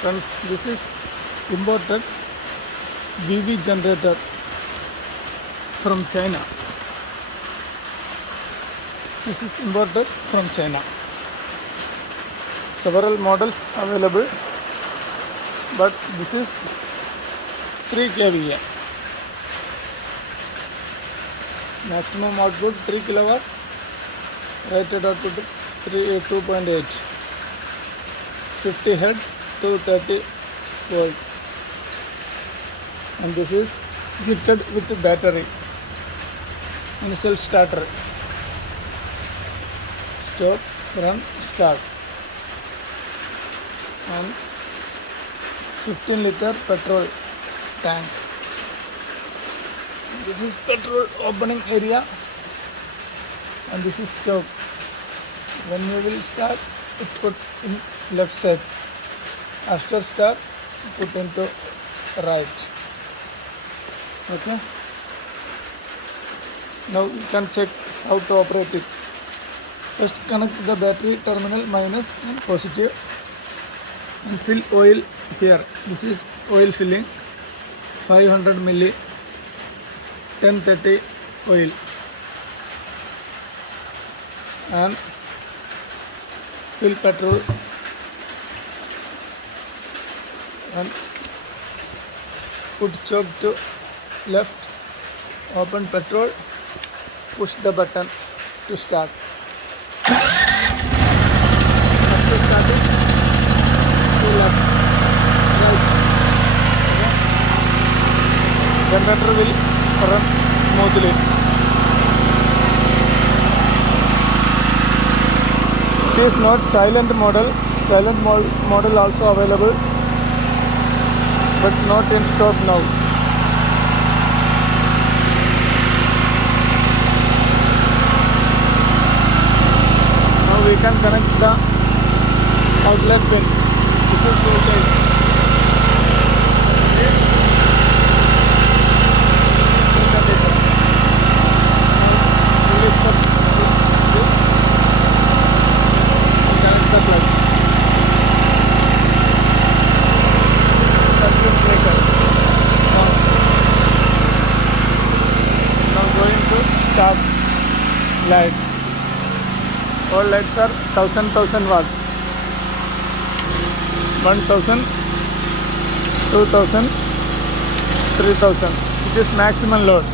Friends, this is imported VV generator from China. This is imported from China. Several models available, but this is 3 kVA. Maximum output 3 kilowatt, rated output 2.8, 50 hertz to 30 volt, and this is fitted with the battery and self starter. Stop, run, start, and 15-liter petrol tank. This is petrol opening area, and this is choke. When we will start, it put in left side. After start, put into right. Okay. Now you can check how to operate it. First connect the battery terminal minus and positive and fill oil here. This is oil filling, 500 milli, 1030 oil, and fill petrol and put choke to left, open petrol, push the button to start. After starting, to left, right. Generator will run smoothly. It is not silent model. Silent model also available, but not in stock now. Now we can connect the outlet pin. This is voltage. Release the pin. Connect the plug. Circuit breaker. Now going to start light. All lights are 1000 watts. 1000, 2000, 3000. It is maximum load.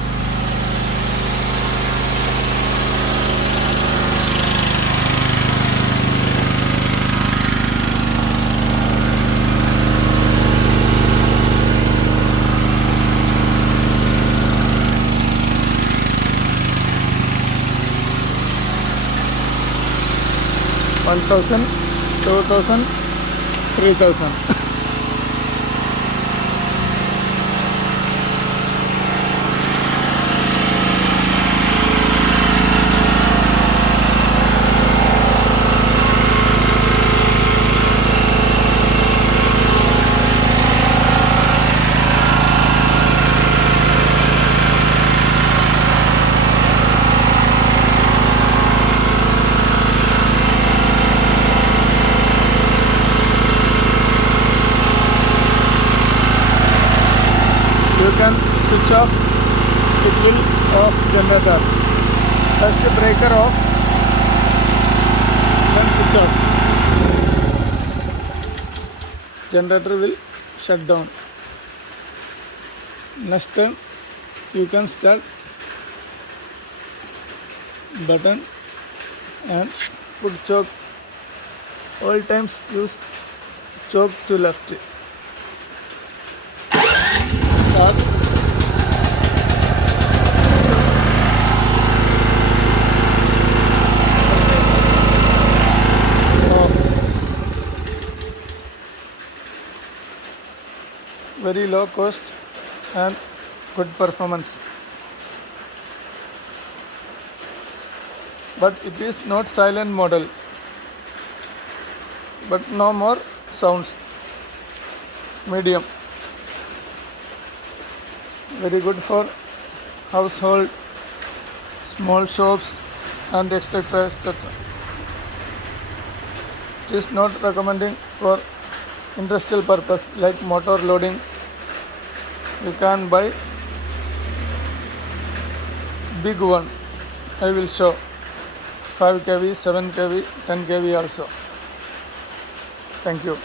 One thousand, 2000, 3000. You can switch off, it will off generator. First breaker off, then switch off. Generator will shut down. Next time you can start button and put choke. All times use choke to left. Start. Off. Very low cost and good performance. But it is not silent model. But no more sounds. Medium. Very good for household, small shops, and etc. etc. It is not recommending for industrial purpose like motor loading. You can buy big one. I will show 5 kV, 7 kV, 10 kV also. Thank you.